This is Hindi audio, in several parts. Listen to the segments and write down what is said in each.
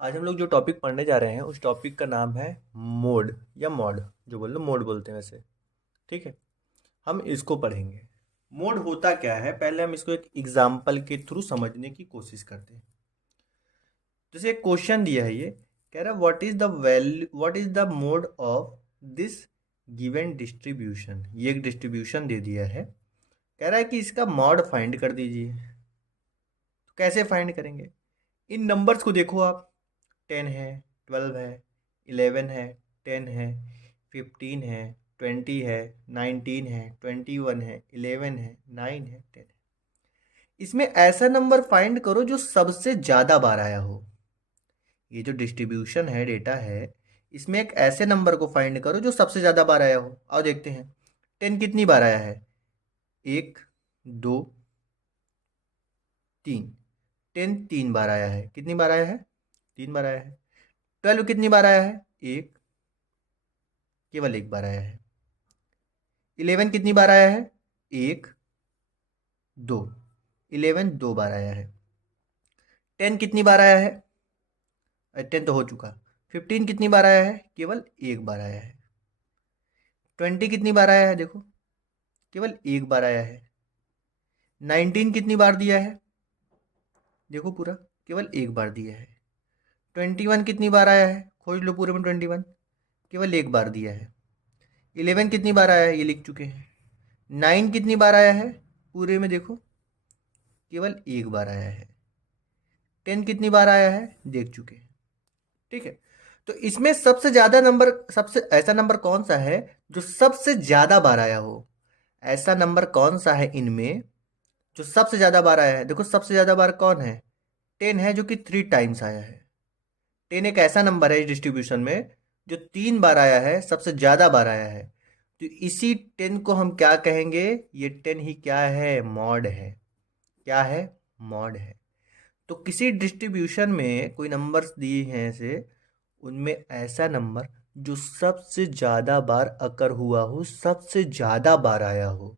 आज हम लोग जो टॉपिक पढ़ने जा रहे हैं उस टॉपिक का नाम है मोड या मॉड। जो बोल लो मोड बोलते हैं वैसे। ठीक है, हम इसको पढ़ेंगे। मोड होता क्या है, पहले हम इसको एक एग्जाम्पल के थ्रू समझने की कोशिश करते हैं। जैसे एक क्वेश्चन दिया है, ये कह रहा है what is the mode of this given distribution. ये एक डिस्ट्रीब्यूशन दे दिया है, कह रहा है कि इसका मॉड फाइंड कर दीजिए। तो कैसे फाइंड करेंगे? इन नंबर्स को देखो आप। 10 है, 12 है, 11 है, 10 है, 15 है, 20 है, 19 है, 21 है, 11 है, 9 है, 10 है। इसमें ऐसा नंबर फाइंड करो जो सबसे ज़्यादा बार आया हो। ये जो डिस्ट्रीब्यूशन है, डेटा है, इसमें एक ऐसे नंबर को फाइंड करो जो सबसे ज़्यादा बार आया हो। आओ देखते हैं 10 कितनी बार आया है। 1, 2, 3। 10 3 बार आया है। कितनी बार आया है? 3 बार आया है। 12 कितनी बार आया है? एक, केवल एक बार आया है। 11 कितनी बार आया है? एक, दो। 11 दो बार आया है। 10 कितनी बार आया है? 10 तो हो चुका। 15 कितनी बार आया है? केवल एक बार आया है। 20 कितनी बार आया है? देखो, केवल एक बार आया है। 19 कितनी बार दिया है? देखो पूरा, केवल एक बार दिया है। 21 कितनी बार आया है? खोज लो पूरे में 21, केवल एक बार दिया है। 11 कितनी बार आया है? ये लिख चुके हैं। 9 कितनी बार आया है? पूरे में देखो, केवल एक बार आया है। 10 कितनी बार आया है? देख चुके हैं। ठीक है, तो इसमें सबसे ज्यादा नंबर, सबसे ऐसा नंबर कौन सा है जो सबसे ज्यादा बार आया हो? ऐसा नंबर कौन सा है इनमें जो सबसे ज्यादा बार आया है? देखो सबसे ज्यादा बार कौन है? 10 है, जो कि 3 टाइम्स आया है। 10 एक ऐसा नंबर है इस डिस्ट्रीब्यूशन में जो 3 बार आया है, सबसे ज्यादा बार आया है। तो इसी 10 को हम क्या कहेंगे? ये 10 ही क्या है? मॉड है। क्या है? मॉड है। तो किसी डिस्ट्रीब्यूशन में कोई नंबर्स दिए हैं ऐसे, उनमें ऐसा नंबर जो सबसे ज़्यादा बार अकर हुआ हो, सबसे ज़्यादा बार आया हो,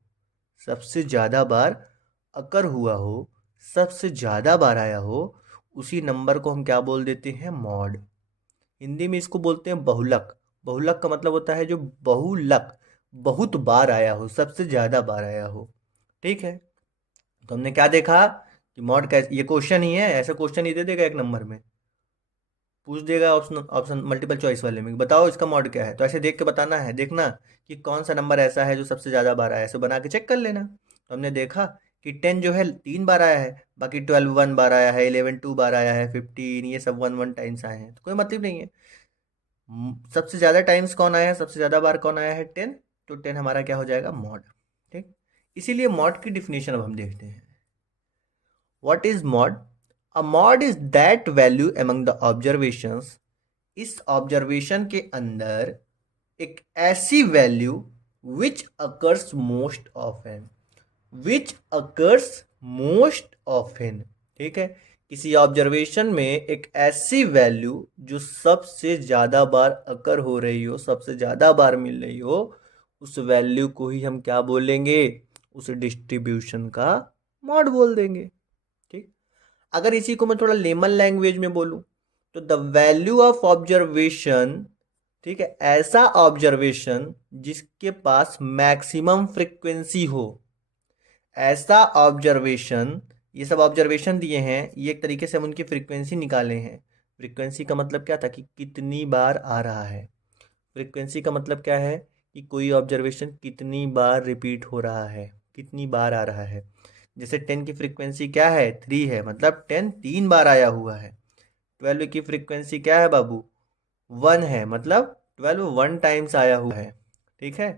सबसे ज़्यादा बार अकर हुआ हो, सबसे ज़्यादा बार आया हो, उसी नंबर को हम क्या बोल देते हैं? मॉड। हिंदी में इसको बोलते हैं बहुलक। बहुलक का मतलब होता है जो बहुलक, बहुत बार आया हो, सबसे ज़्यादा बार आया हो। ठीक है, तो हमने क्या देखा कि मॉड कैसे, ये क्वेश्चन ही है, ऐसा क्वेश्चन ही दे देगा एक नंबर में, पूछ देगा ऑप्शन ऑप्शन मल्टीपल चॉइस वाले में, बताओ इसका मॉड क्या है। तो ऐसे देख के बताना है, देखना कि कौन सा नंबर ऐसा है जो सबसे ज़्यादा बार आया है, ऐसे बना के चेक कर लेना। तो हमने देखा कि 10 जो है 3 बार आया है, बाकी 12 1 बार आया है, 11 2 बार आया है, 15 ये सब 1 1 टाइम्स आए हैं, तो कोई मतलब नहीं है। सबसे ज़्यादा टाइम्स कौन आया है, सबसे ज़्यादा बार कौन आया है? 10। तो 10 हमारा क्या हो जाएगा? मॉड। ठीक, इसीलिए मॉड की डिफिनेशन अब हम देखते हैं। What is mod? A mod is that value among the observations. इस ऑब्जर्वेशन के अंदर एक ऐसी value which occurs most often, which occurs most often. ठीक है, किसी ऑब्जर्वेशन में एक ऐसी वैल्यू जो सबसे ज़्यादा बार अकर हो रही हो, सबसे ज़्यादा बार मिल रही हो, उस वैल्यू को ही हम क्या बोलेंगे? उस डिस्ट्रीब्यूशन का मॉड बोल देंगे। ठीक, अगर इसी को मैं थोड़ा लेमन लैंग्वेज में बोलूं तो द वैल्यू ऑफ ऑब्जर्वेशन, ठीक है, ऐसा ऑब्जर्वेशन जिसके पास मैक्सिमम फ्रीक्वेंसी हो, ऐसा ऑब्जर्वेशन। ये सब ऑब्जर्वेशन दिए हैं, ये एक तरीके से हम उनकी फ्रीक्वेंसी निकाले हैं। फ्रीक्वेंसी का मतलब क्या था कि कितनी बार आ रहा है। फ्रीक्वेंसी का मतलब क्या है कि कोई ऑब्जर्वेशन कितनी बार रिपीट हो रहा है, कितनी बार आ रहा है। जैसे 10 की फ्रीक्वेंसी क्या है? 3 है, मतलब 10 3 बार आया हुआ है। 12 की फ्रीक्वेंसी क्या है बाबू? 1 है, मतलब 12 1 टाइम्स आया हुआ है। ठीक है,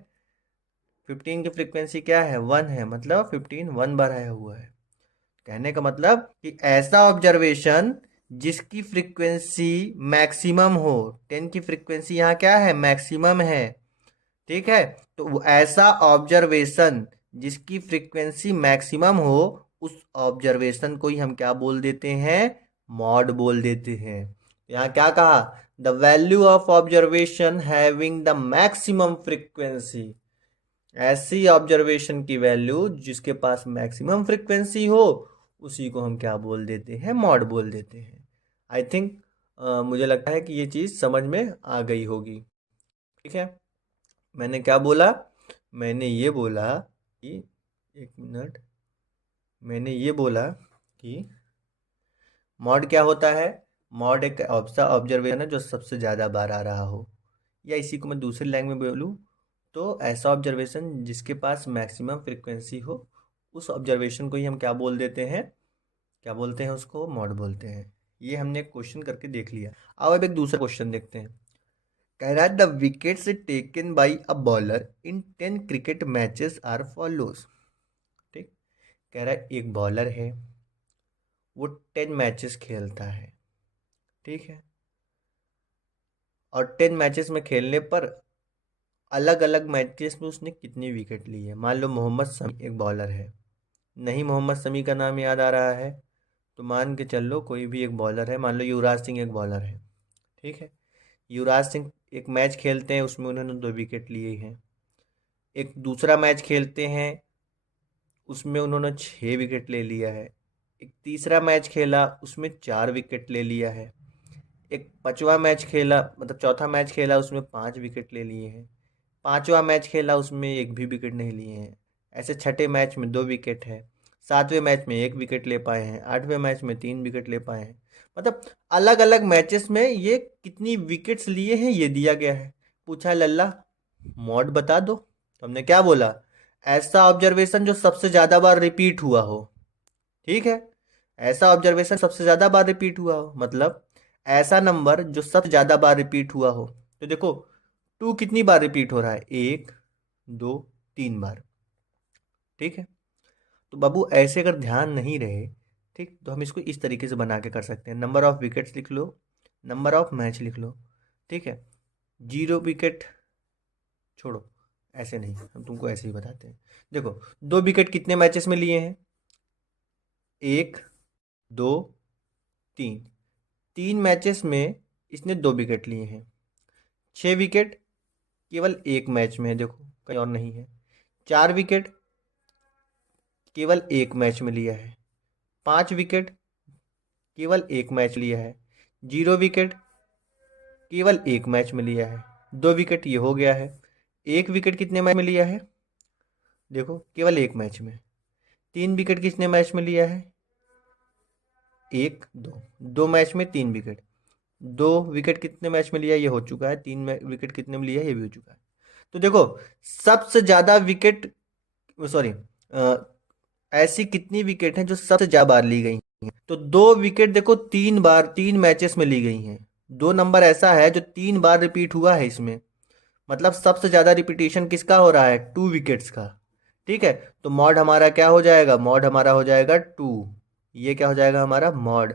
15 की फ्रीक्वेंसी क्या है? 1 है, मतलब 15 1 बार आया हुआ है। कहने का मतलब कि ऐसा ऑब्जर्वेशन जिसकी फ्रीक्वेंसी मैक्सिमम हो। 10 की फ्रीक्वेंसी यहाँ क्या है? मैक्सिमम है। ठीक है, तो वो ऐसा ऑब्जर्वेशन जिसकी फ्रीक्वेंसी मैक्सिमम हो, उस ऑब्जर्वेशन को ही हम क्या बोल देते हैं? मॉड बोल देते हैं। यहाँ क्या कहा? The value of observation having the maximum frequency. ऐसी ऑब्जर्वेशन की वैल्यू जिसके पास मैक्सिमम फ्रीक्वेंसी हो, उसी को हम क्या बोल देते हैं? मॉड बोल देते हैं। आई थिंक मुझे लगता है कि ये चीज़ समझ में आ गई होगी। ठीक है, मैंने क्या बोला? मैंने ये बोला कि, एक मिनट, मैंने ये बोला कि मॉड क्या होता है? मॉड एक ऐसा ऑब्जर्वेशन है जो सबसे ज़्यादा बार आ रहा हो, या इसी को मैं दूसरी लैंग्वेज में बोलूँ तो ऐसा ऑब्जर्वेशन जिसके पास मैक्सिमम फ्रिक्वेंसी हो, उस ऑब्जर्वेशन को ही हम क्या बोल देते हैं? क्या बोलते हैं उसको? मॉड बोलते हैं। ये हमने एक क्वेश्चन करके देख लिया। अब एक दूसरा क्वेश्चन देखते हैं। कह रहा है the wickets taken by a bowler in 10 cricket matches are follows. ठीक, कह रहा है एक बॉलर है, वो 10 मैचेस खेलता है। ठीक है, और 10 मैचेस में खेलने पर अलग अलग मैचेस में उसने कितनी विकेट ली है। मान लो मोहम्मद शमी एक बॉलर है, नहीं मोहम्मद शमी का नाम याद आ रहा है तो मान के चल लो कोई भी एक बॉलर है, मान लो युवराज सिंह एक बॉलर है। ठीक है, युवराज सिंह एक मैच खेलते हैं, उसमें उन्होंने 2 विकेट लिए हैं। एक दूसरा मैच खेलते हैं, उसमें उन्होंने 6 विकेट ले लिया है। एक तीसरा मैच खेला, उसमें 4 विकेट ले लिया है। एक पांचवा मैच खेला, मतलब चौथा मैच खेला, उसमें 5 विकेट ले लिए हैं। पांचवा मैच खेला, उसमें एक भी विकेट नहीं लिए हैं। ऐसे छठे मैच में 2 विकेट है, सातवें मैच में 1 विकेट ले पाए हैं, आठवें मैच में 3 विकेट ले पाए हैं। मतलब अलग अलग मैचेस में ये कितनी विकेट्स लिए हैं ये दिया गया है। पूछा है लल्ला मॉड बता दो, तो हमने क्या बोला? ऐसा ऑब्जर्वेशन जो सबसे ज़्यादा बार रिपीट हुआ हो। ठीक है, ऐसा ऑब्जर्वेशन सबसे ज़्यादा बार रिपीट हुआ हो, मतलब ऐसा नंबर जो सबसे ज़्यादा बार रिपीट हुआ हो। तो देखो 2 कितनी बार रिपीट हो रहा है? 1, 2, 3 बार। ठीक है, तो बाबू ऐसे अगर ध्यान नहीं रहे, ठीक, तो हम इसको इस तरीके से बना के कर सकते हैं। नंबर ऑफ विकेट्स लिख लो, नंबर ऑफ मैच लिख लो। ठीक है, 0 विकेट छोड़ो, ऐसे नहीं, हम तुमको ऐसे ही बताते हैं। देखो 2 विकेट कितने मैचेस में लिए हैं? 1, 2, 3। 3 मैचेस में इसने 2 विकेट लिए हैं। 6 विकेट केवल एक मैच में है, देखो कहीं और नहीं है। 4 विकेट केवल एक मैच में लिया है। 5 विकेट केवल एक मैच लिया है। 0 विकेट केवल एक मैच में लिया है। 2 विकेट ये हो गया है। 1 विकेट कितने मैच में लिया है? देखो केवल एक मैच में। 3 विकेट कितने मैच में लिया है? 1, 2, 2 मैच में 3 विकेट। 2 विकेट कितने मैच में लिया? ये हो चुका है। 3 विकेट कितने में लिया? ये भी हो चुका है। तो देखो सबसे ज्यादा विकेट, सॉरी, ऐसी कितनी विकेट हैं जो सबसे ज्यादा बार ली गई हैं? तो 2 विकेट देखो 3 बार 3 मैचेस में ली गई हैं। 2 नंबर ऐसा है जो 3 बार रिपीट हुआ है इसमें, मतलब सबसे ज्यादा रिपीटेशन किसका हो रहा है? 2 विकेट्स का। ठीक है, तो मॉड हमारा क्या हो जाएगा? मॉड हमारा हो जाएगा 2। ये क्या हो जाएगा हमारा? मॉड।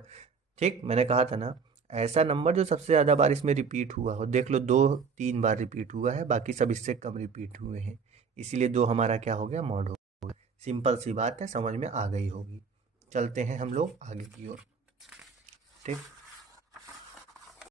ठीक, मैंने कहा था ना, ऐसा नंबर जो सबसे ज़्यादा बार इसमें रिपीट हुआ हो। देख लो 2-3 बार रिपीट हुआ है, बाकी सब इससे कम रिपीट हुए हैं, इसीलिए 2 हमारा क्या हो गया? मॉड हो गया। सिंपल सी बात है, समझ में आ गई होगी। चलते हैं हम लोग आगे की ओर। ठीक।